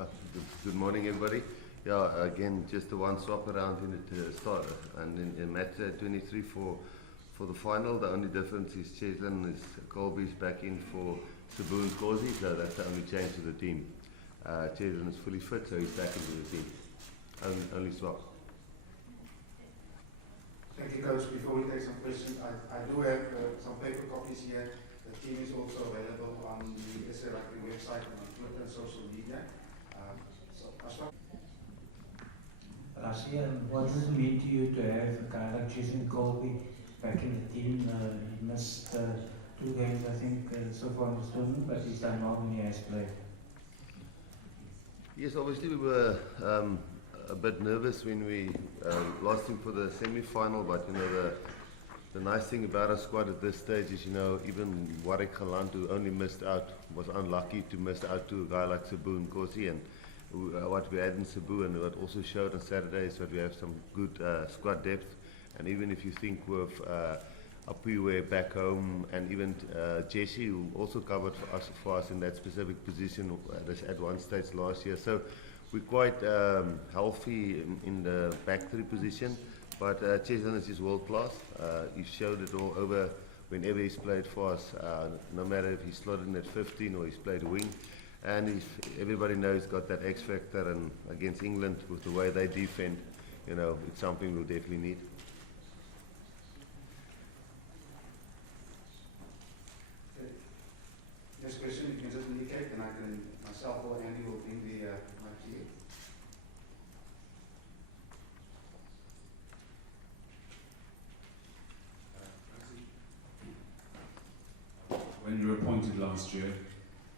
Yeah, good morning, everybody. Yeah, again, just the one swap around in the start, and in match 23 for the final. The only difference is Cheslin is Colby's back in for Sabu and Kolisi, so that's the only change to the team. Cheslin is fully fit, so he's back into the team. Only swap. Thank you, Coach. Before we take some questions, I do have some paper copies here. The team is also available on the SA Rugby website and on Twitter and social media. Rassie, what does it mean to you to have a guy like Jason Colby back in the team? He missed 2 games, I think, so far in this tournament, but he's done well when he has played. Yes, obviously we were a bit nervous when we lost him for the semi-final, but you know the nice thing about our squad at this stage is, you know, even Warwick Galant, who only missed out, was unlucky to miss out to a guy like Sabu and Kolisi, and what we had in Sabu and what also showed on Saturday is that we have some good squad depth. And even if you think with Apiwe back home, and even Jesse, who also covered for us in that specific position at one stage last year, so we're quite healthy in the back three position. But Cheslin is just world class. He showed it all over whenever he's played for us, no matter if he's slotted in at 15 or he's played wing. And everybody knows he's got that X factor, and against England with the way they defend, you know, it's something we'll definitely need. Okay. Next question, you can just indicate, and I can myself or Andy will bring the mic to you. When you were appointed last year,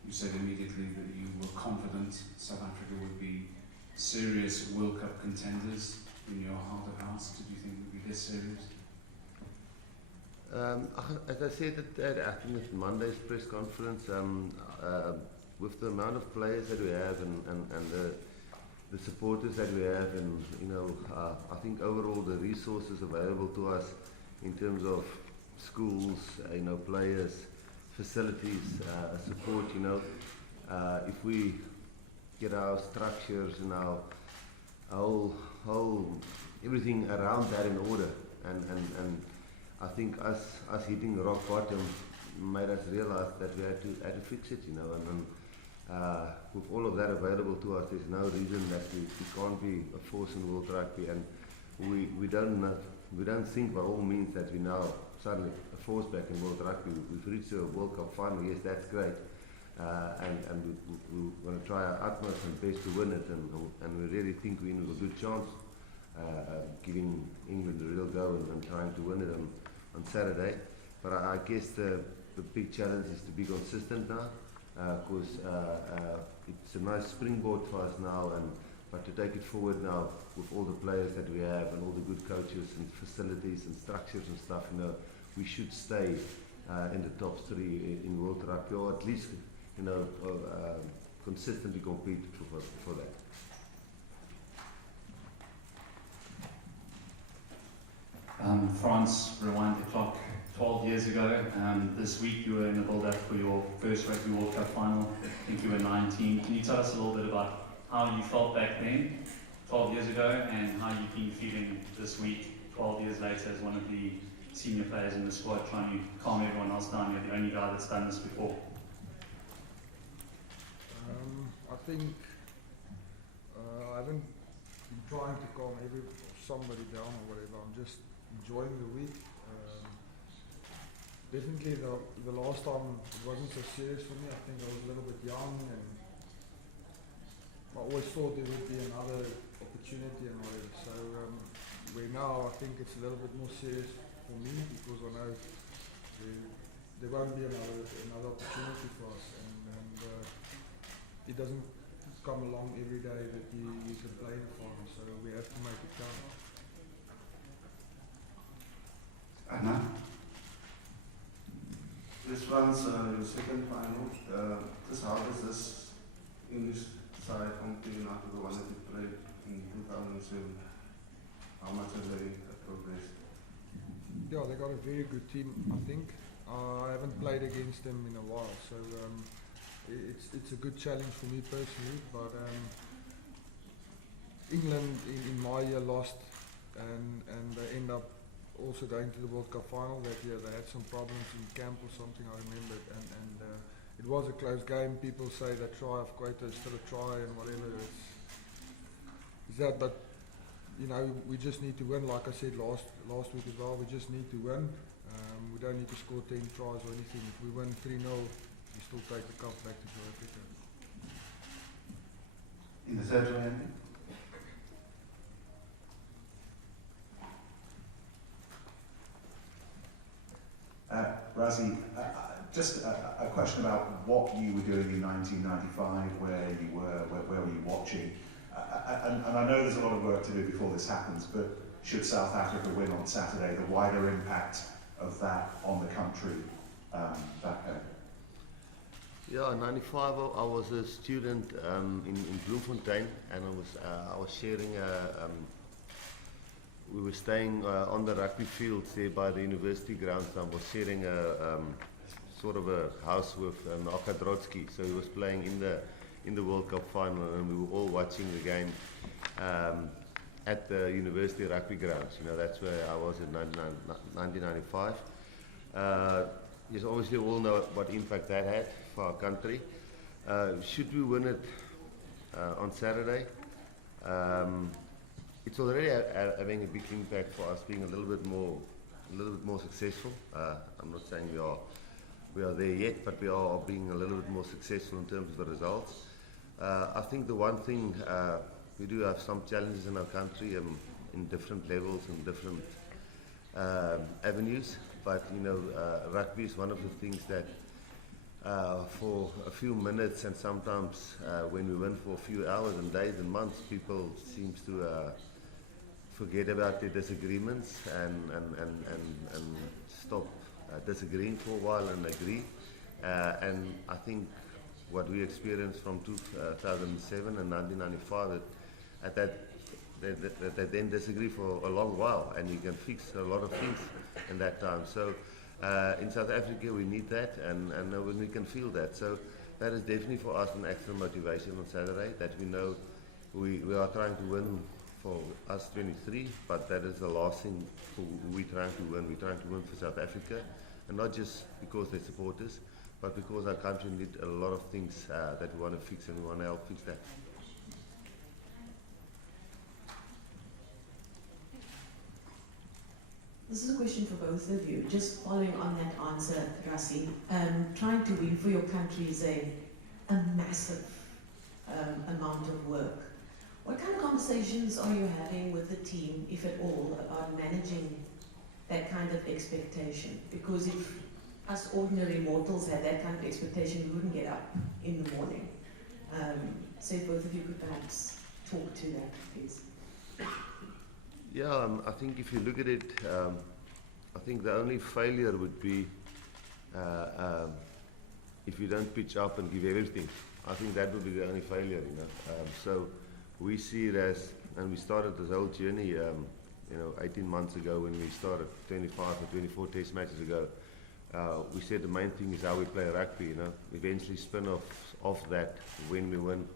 you said immediately that you were confident South Africa would be serious World Cup contenders. In your heart of hearts, did you think it would be this serious? As I said I think at Monday's press conference, with the amount of players that we have and the supporters that we have, and you know, I think overall the resources available to us in terms of schools, you know, players, facilities, support, you know, if we get our structures and our whole everything around that in order, and I think us hitting rock bottom made us realize that we had to fix it, you know, and with all of that available to us, there's no reason that we can't be a force in world rugby, and we don't think by all means that we now suddenly a force back in world rugby. We've reached a World Cup final, yes, that's great, and we want to try our utmost and best to win it, and we really think we're in a good chance, giving England a real go and trying to win it on Saturday. But I guess the big challenge is to be consistent now, because it's a nice springboard for us now, but to take it forward now with all the players that we have and all the good coaches and facilities and structures and stuff, you know, we should stay in the top 3 in world rugby, or at least, you know, consistently compete for that. France, rewind the clock 12 years ago. This week you were in the build-up for your first Rugby World Cup final. I think you were 19. Can you tell us a little bit about how you felt back then, 12 years ago, and how you've been feeling this week, 12 years later, as one of the senior players in the squad, trying to calm everyone else down? You're the only guy that's done this before. I think I haven't been trying to calm somebody down or whatever. I'm just enjoying the week. Definitely the last time it wasn't so serious for me. I think I was a little bit young, and I always thought there would be another opportunity and whatever. So where now I think it's a little bit more serious for me, because I know there won't be another opportunity for us, and it doesn't come along every day that you can play in the final, so we have to make it count. Anna? This one's your second final. How does this English side compare now to the one that you played in 2007? How much have they progressed? Yeah, they got a very good team, I think. I haven't played against them in a while, so it's a good challenge for me personally. But England in my year lost, and they end up also going to the World Cup final that year. They had some problems in camp or something, I remember, and it was a close game. People say that try of Quetta is still a try and whatever. It's that, but you know, we just need to win. Like I said last week as well, we just need to win. We don't need to score 10 tries or anything. If we win 3-0, we still take the cup back to South Africa. In the third round, Rassie, just a question about what you were doing in 1995, where were you watching? And I know there's a lot of work to do before this happens, but should South Africa win on Saturday, the wider impact of that on the country back home? Yeah, in '95 I was a student in Bloemfontein, and I was sharing we were staying on the rugby fields there by the university grounds. I was sharing a sort of a house with Akadrotsky, so he was playing in the World Cup final, and we were all watching the game at the university rugby grounds. You know, that's where I was in 1995. Yes, obviously we all know what impact that had for our country. Should we win it on Saturday? It's already having a big impact for us, being a little bit more successful. I'm not saying we are there yet, but we are being a little bit more successful in terms of the results. I think the one thing, we do have some challenges in our country in different levels and different avenues, but you know, rugby is one of the things that for a few minutes, and sometimes when we win for a few hours and days and months, people seems to forget about their disagreements and stop disagreeing for a while and agree. And I think what we experienced from 2007 and 1995, that they then disagree for a long while, and you can fix a lot of things in that time. So in South Africa we need that, and when we can feel that. So that is definitely for us an extra motivation on Saturday, that we know we are trying to win for us 23, but that is the last thing we're trying to win. We're trying to win for South Africa, and not just because they support us, but because our country needs a lot of things that we want to fix, and we want to help fix that. This is a question for both of you. Just following on that answer, Rassie, trying to win for your country is a massive amount of work. What kind of conversations are you having with the team, if at all, about managing that kind of expectation? Because if us ordinary mortals had that kind of expectation, we wouldn't get up in the morning. So if both of you could perhaps talk to that, please. Yeah, I think if you look at it, I think the only failure would be if you don't pitch up and give everything. I think that would be the only failure, you know. So we see it as, and we started this whole journey, you know, 18 months ago when we started 25 or 24 test matches ago. We said the main thing is how we play rugby, you know. Eventually spin off that, when we win,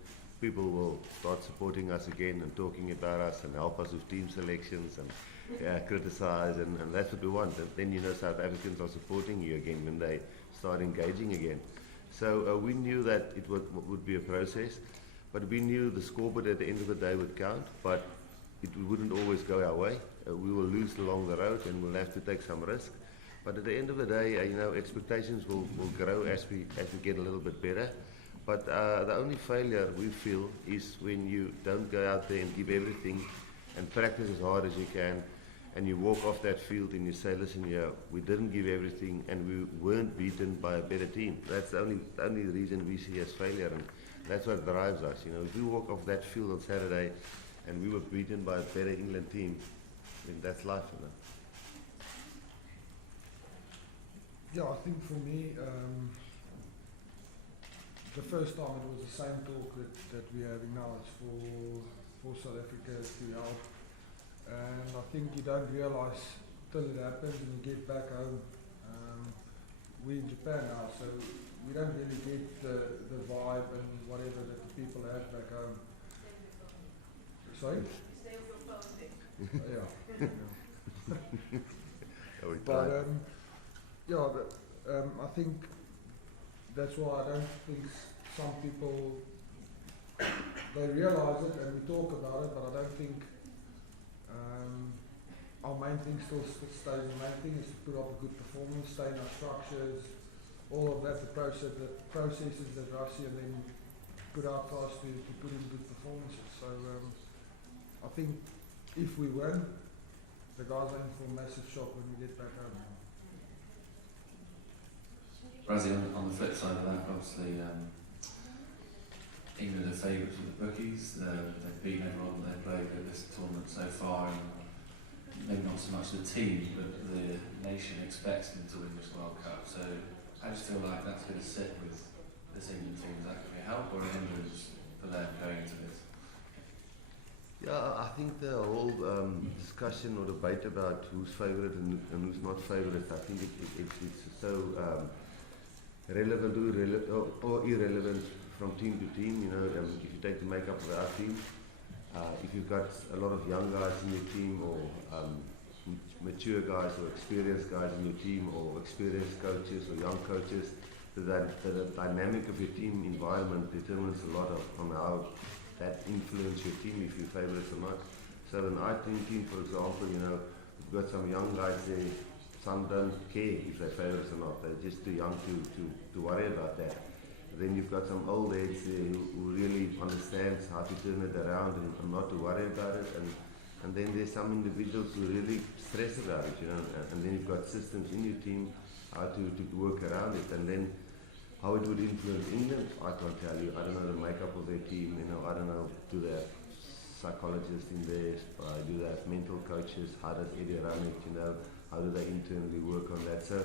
people will start supporting us again and talking about us and help us with team selections and criticize, and that's what we want. And then, you know, South Africans are supporting you again when they start engaging again. So we knew that it would be a process, but we knew the scoreboard at the end of the day would count, but it wouldn't always go our way. We will lose along the road, and we'll have to take some risk. But at the end of the day, you know, expectations will grow as we get a little bit better. But the only failure we feel is when you don't go out there and give everything and practice as hard as you can, and you walk off that field and you say, listen, yeah, we didn't give everything and we weren't beaten by a better team. That's the only reason we see as failure, and that's what drives us. You know, if we walk off that field on Saturday and we were beaten by a better England team, then that's life, you know. Yeah, I think for me, the first time it was the same talk that we're having now. It's for South Africa to help, and I think you don't realise till it happens and you get back home. We're in Japan now, so we don't really get the vibe and whatever that the people have back home. Sorry? Yeah. But yeah, but, I think that's why I don't think some people, they realise it and we talk about it, but I don't think our main thing still stays. The main thing is to put up a good performance, stay in our structures, all of that, the processes that Rassie and then put out for us to put in good performances. So I think if we win, the guys are in for a massive shock when we get back home. Rassie, on the flip side of that, obviously England are favourites with the bookies. They've beaten everyone they've played at this tournament so far, and maybe not so much the team, but the nation expects them to win this World Cup. So I just feel like that's going to sit with this England team. Is that going to help, or hindrance for them going into this? Yeah, I think the whole discussion or debate about who's favourite and who's not favourite, I think it's so relevant or irrelevant from team to team. You know, if you take the makeup of our team, if you've got a lot of young guys in your team, or mature guys or experienced guys in your team, or experienced coaches or young coaches, the dynamic of your team environment determines a lot on how that influence your team, if you're favourites or not. So an I-team, for example, you know, we've got some young guys there. Some don't care if they're favourites or not. They're just too young to worry about that. Then you've got some old heads there who really understands how to turn it around and not to worry about it. And then there's some individuals who really stress about it, you know. And then you've got systems in your team how to work around it. And then how it would influence England, I can't tell you. I don't know the makeup of their team, you know. I don't know, do they have psychologists in there? Do they have mental coaches? How does Eddie run it, you know? How do they internally work on that? So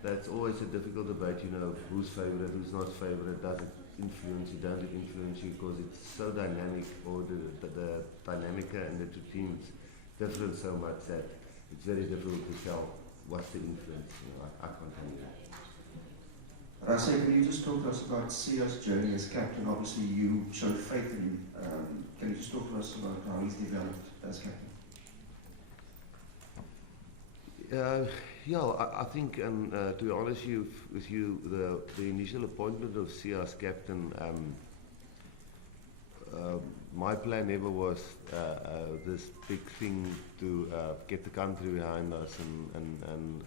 that's always a difficult debate, you know, who's favourite, who's not favourite, does it influence you, does it influence you, because it's so dynamic, or the dynamica and the two teams different so much that it's very difficult to tell what's the influence. You know, I can't tell you that. Rassie, can you just talk to us about Sia's journey as captain? Obviously you showed faith in him. Can you just talk to us about how he's developed as captain? Yeah, I think, and to be honest with you, the initial appointment of Sia as captain, my plan never was this big thing to get the country behind us and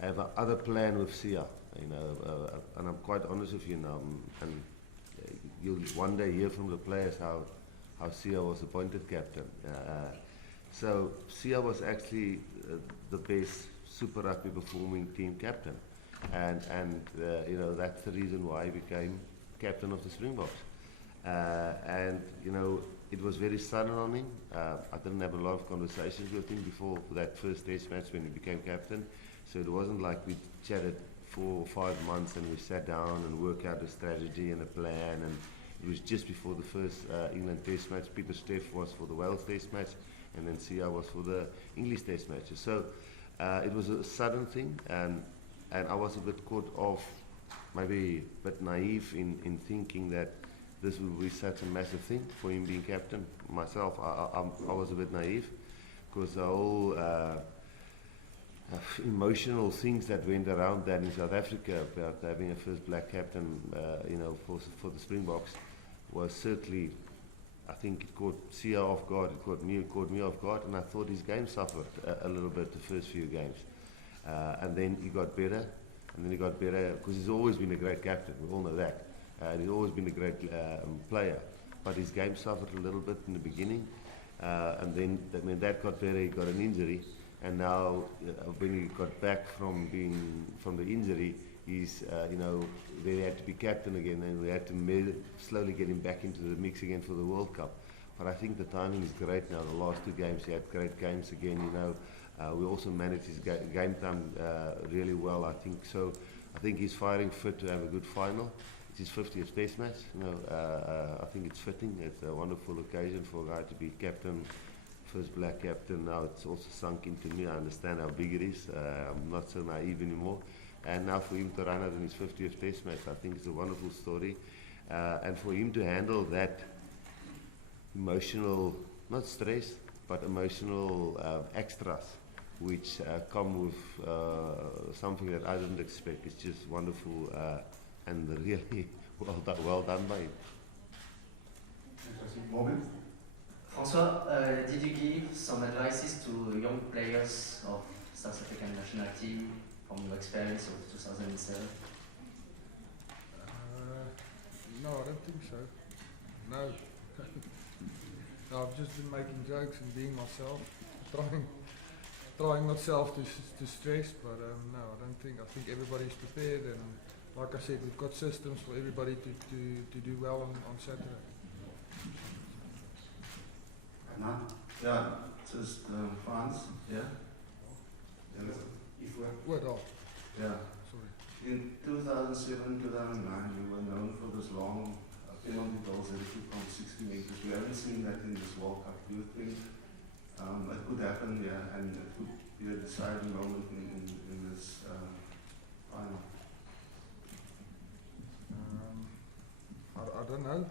have other plan with Sia, you know. And I'm quite honest with you now, and you'll one day hear from the players how Sia was appointed captain. So Sia was actually the best Super Rugby performing team captain, and you know, that's the reason why he became captain of the Springboks. And you know, it was very sudden on him. I didn't have a lot of conversations with him before that first test match when he became captain. So it wasn't like we chatted 4 or 5 months and we sat down and worked out a strategy and a plan. And it was just before the first England test match. Peter Steff was for the Wales test match, and then Sia was for the English test matches. So it was a sudden thing, and I was a bit caught off, maybe a bit naive in thinking that this would be such a massive thing for him being captain. Myself, I was a bit naive, because the whole emotional things that went around that in South Africa about having a first black captain, you know, for the Springboks, was certainly, I think it caught Sia off guard, it caught me off guard, and I thought his game suffered a little bit the first few games. And then he got better, because he's always been a great captain, we all know that. And he's always been a great player, but his game suffered a little bit in the beginning, and then when that got better, he got an injury, and now when he got back from the injury, he's you know, they had to be captain again, and we had to slowly get him back into the mix again for the World Cup. But I think the timing is great now. The last 2 games, he had great games again. You know, we also managed his game time really well. I think so. I think he's firing fit to have a good final. It's his 50th test match. You know, I think it's fitting. It's a wonderful occasion for a guy to be captain, first black captain. Now it's also sunk into me. I understand how big it is. I'm not so naive anymore. and now for him to run out in his 50th Test match, I think it's a wonderful story. And for him to handle that emotional, not stress, but emotional extras, which come with something that I didn't expect. It's just wonderful and really well done by him. Morgan? Francois, did you give some advices to young players of South African national team from your experience of 2007? No, I don't think so. No. No, I've just been making jokes and being myself, trying myself to stress, but no, I don't think. I think everybody's prepared, and like I said, we've got systems for everybody to do well on Saturday. Yeah, just France, yeah. What? Oh, Yeah. sorry. In 2007, 2009, you were known for this long penalty goals that you from 60 meters. We haven't seen that in this World Cup. Do you think it could happen, yeah, and it could be a deciding moment in this final? I don't know.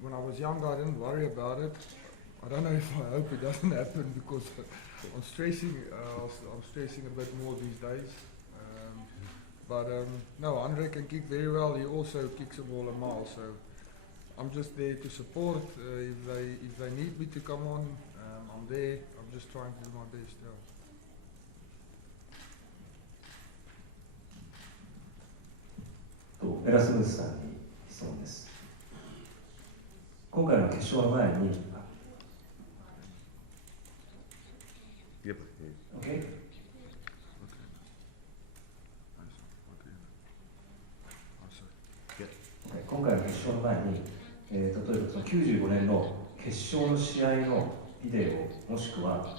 When I was younger, I didn't worry about it. I don't know if I hope it doesn't happen because I'm stressing a bit more these days. No, Andre can kick very well. He also kicks a ball a mile, so I'm just there to support. If they need me to come on, I'm there. I'm just trying to do my best. Yeah.エラスムスさんに質問です。今回の決勝の前に、Yep. OK? 今回の決勝の前に、例えばその95年の決勝の試合のビデオもしくは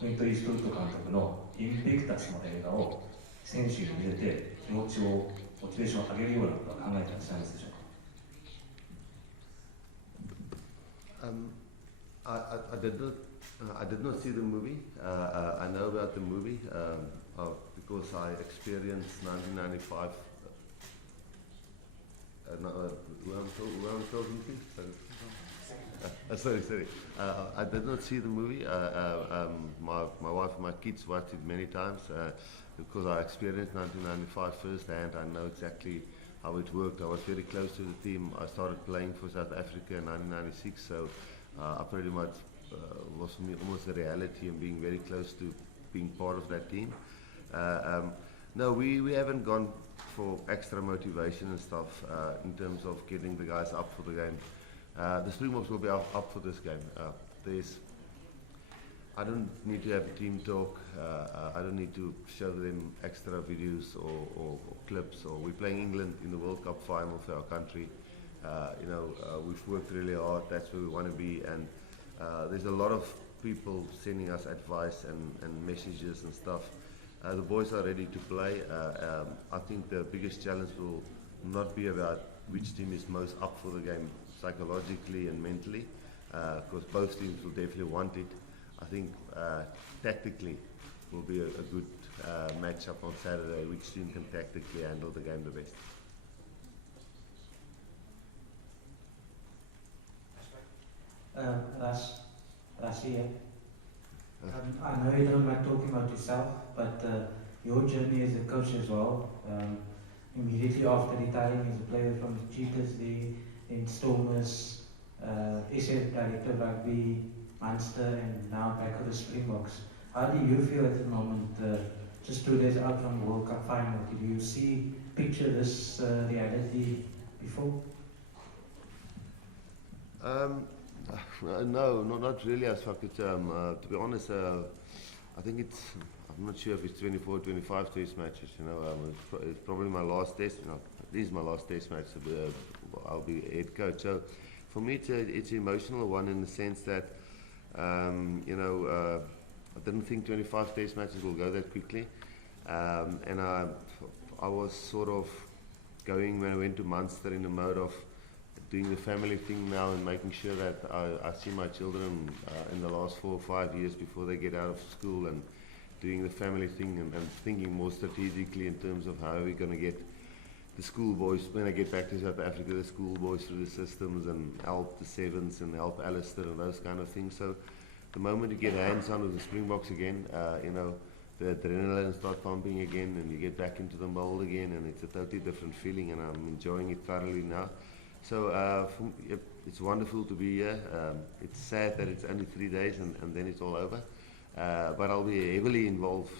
クリント・イーストウッド監督のインビクタスの映画を選手に入れて気持ちをモチベーションを上げるようなことは考えていらっしゃいますでしょうか。I did not see the movie. I know about the movie because I experienced 1995. Who I'm talking to? Sorry. I did not see the movie. My wife and my kids watched it many times because I experienced 1995 firsthand. I know exactly how it worked. I was very close to the team. I started playing for South Africa in 1996, so I pretty much was for me almost a reality and being very close to being part of that team. No, we haven't gone for extra motivation and stuff in terms of getting the guys up for the game. The Springboks will be up for this game. I don't need to have a team talk. I don't need to show them extra videos or clips. Or we're playing England in the World Cup final for our country. We've worked really hard. That's where we want to be. And there's a lot of people sending us advice and messages and stuff. The boys are ready to play. I think the biggest challenge will not be about which team is most up for the game psychologically and mentally, because both teams will definitely want it. I think tactically will be a good match-up on Saturday, which team can tactically handle the game the best. Rassie, I know you don't like talking about yourself, but your journey as a coach as well, immediately after retiring as a player from the Cheetahs in Stormers, SF Director of Rugby, Munster, and now back with the Springboks. How do you feel at the moment, just 2 days out from the World Cup final? Did you picture this reality before? No, not really as far as to be honest, I think I'm not sure if it's 24, 25 test matches, it's probably my last test, this is my last test match, I'll be head coach. So for me it's an emotional one in the sense that, I didn't think 25 test matches will go that quickly. And I was sort of going, when I went to Munster, in the mode of doing the family thing now and making sure that I see my children in the last 4 or 5 years before they get out of school, and doing the family thing and thinking more strategically in terms of how we're going to get the schoolboys, when I get back to South Africa, the schoolboys through the systems and help the sevens and help Alistair and those kind of things. So the moment you get hands on with the Springboks again, you know, the adrenaline starts pumping again and you get back into the mold again, and it's a totally different feeling, and I'm enjoying it thoroughly now. So it's wonderful to be here. It's sad that it's only 3 days and then it's all over. But I'll be heavily involved,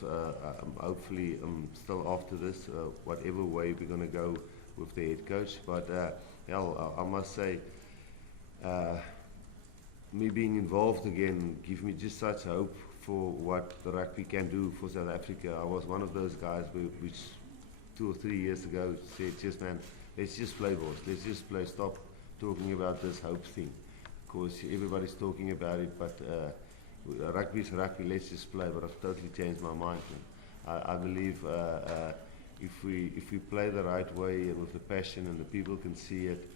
hopefully still after this, whatever way we're going to go with the head coach. But hell, I must say, me being involved again gives me just such hope for what the rugby can do for South Africa. I was one of those guys which 2 or 3 years ago said, just man, let's just play, boys. Let's just play. Stop talking about this hope thing. Of course, everybody's talking about it, but rugby is rugby. Let's just play. But I've totally changed my mind. I believe if we play the right way and with the passion and the people can see it,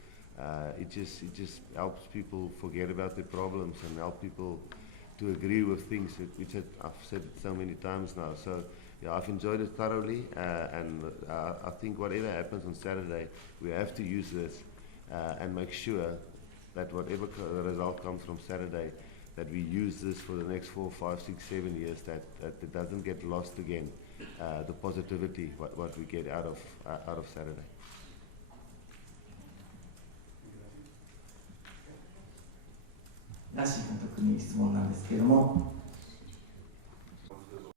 it just helps people forget about their problems and help people to agree with things, which I've said it so many times now. So yeah, I've enjoyed it thoroughly, and I think whatever happens on Saturday, we have to use this and make sure that whatever the result comes from Saturday, that we use this for the next 4, 5, 6, 7 years, that it doesn't get lost again, the positivity, what we get out of Saturday. Rassie監督に質問なんですけれども、